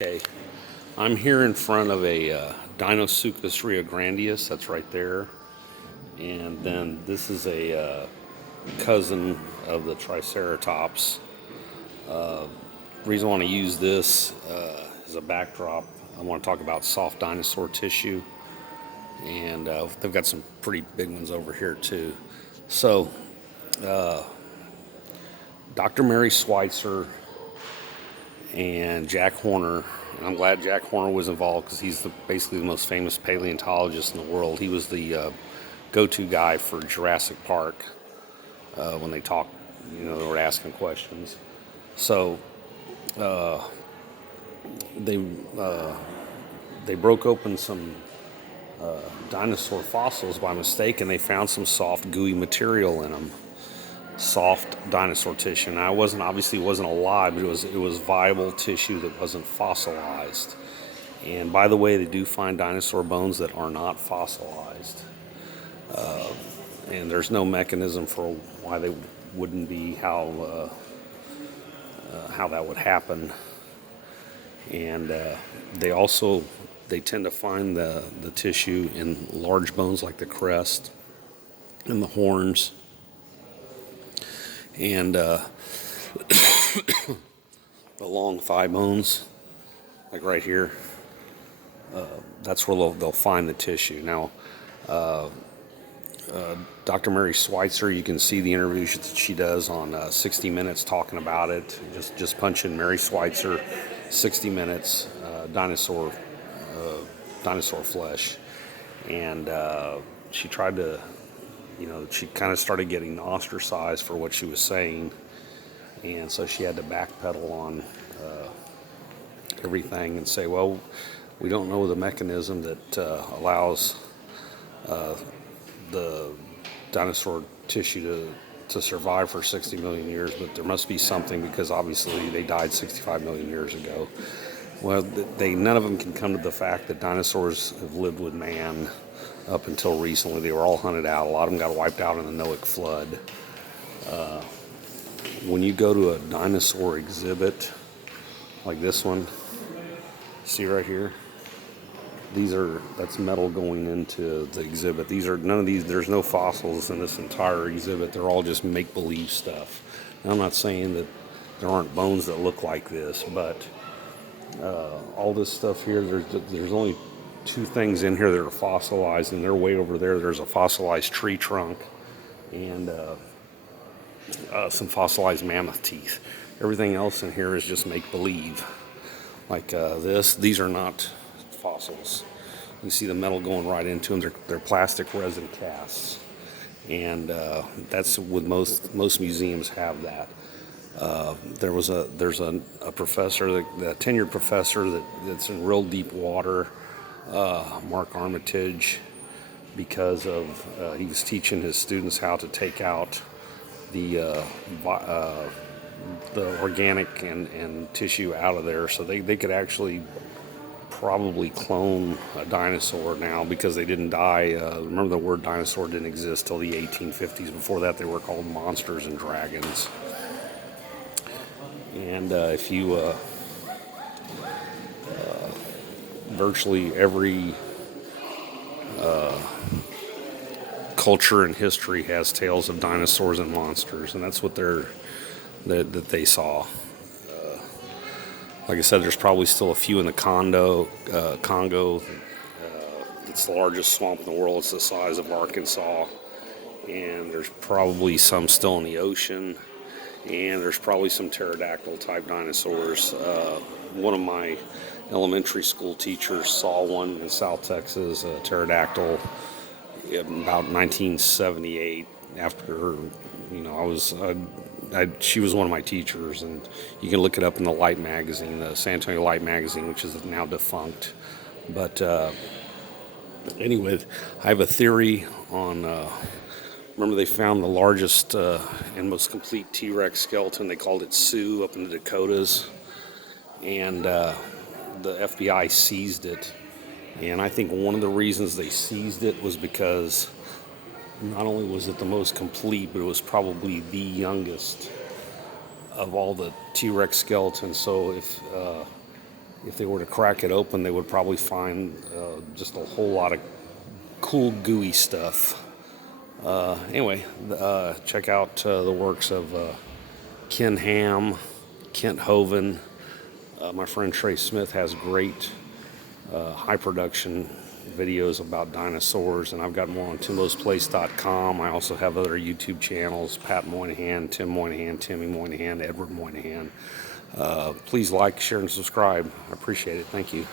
Okay, I'm here in front of a Dinosuchus riograndius, that's right there. And then this is a cousin of the Triceratops. The reason I want to use this as a backdrop, I want to talk about soft dinosaur tissue. And they've got some pretty big ones over here too. So, Dr. Mary Schweitzer and Jack Horner. And I'm glad Jack Horner was involved because he's basically the most famous paleontologist in the world. He was the go-to guy for Jurassic Park when they talked, they were asking questions. So they broke open some dinosaur fossils by mistake, and they found some soft, gooey material in them. Soft dinosaur tissue. Now, it wasn't alive, but it was viable tissue that wasn't fossilized. And by the way, they do find dinosaur bones that are not fossilized, and there's no mechanism for why they wouldn't be, how that would happen. And they tend to find the tissue in large bones like the crest and the horns. And the long thigh bones, like right here, that's where they'll find the tissue. Now, Dr. Mary Schweitzer, you can see the interview that she does on 60 Minutes talking about it. Just punch in Mary Schweitzer, 60 Minutes, dinosaur flesh. And she tried to, she kind of started getting ostracized for what she was saying, and so she had to backpedal on everything and say, well, we don't know the mechanism that allows the dinosaur tissue to survive for 60 million years, but there must be something because obviously they died 65 million years ago. Well, none of them can come to the fact that dinosaurs have lived with man up until recently. They were all hunted out. A lot of them got wiped out in the Noahic flood. When you go to a dinosaur exhibit like this one, see right here, that's metal going into the exhibit. There's no fossils in this entire exhibit. They're all just make-believe stuff. And I'm not saying that there aren't bones that look like this, but all this stuff here, there's only two things in here that are fossilized, and they're way over there. There's a fossilized tree trunk and some fossilized mammoth teeth. Everything else in here is just make-believe. Like these are not fossils. You see the metal going right into them. They're plastic resin casts, and that's with most museums have that. There's a professor, the tenured professor that's in real deep water, Mark Armitage, because of he was teaching his students how to take out the organic and tissue out of there, so they could actually probably clone a dinosaur now because they didn't die. Remember, the word dinosaur didn't exist till the 1850s. Before that, they were called monsters and dragons. And if you virtually every culture and history has tales of dinosaurs and monsters, and that's what that they saw. Like I said, there's probably still a few in the Congo. It's the largest swamp in the world. It's the size of Arkansas, and there's probably some still in the ocean, and there's probably some pterodactyl type dinosaurs. One of my elementary school teachers saw one in South Texas, a pterodactyl, about 1978. After, she was one of my teachers, and you can look it up in the Light magazine, the San Antonio Light magazine, which is now defunct. But anyway, I have a theory on. Remember, they found the largest and most complete T-Rex skeleton. They called it Sioux up in the Dakotas, and the FBI seized it. And I think one of the reasons they seized it was because not only was it the most complete, but it was probably the youngest of all the T-Rex skeletons. So if if they were to crack it open, they would probably find just a whole lot of cool gooey stuff. Anyway, check out the works of Ken Ham, Kent Hovind. My friend Trey Smith has great high production videos about dinosaurs, and I've got more on timosplace.com. I also have other YouTube channels: Pat Moynihan, Tim Moynihan, Timmy Moynihan, Edward Moynihan. Please like, share, and subscribe. I appreciate it. Thank you.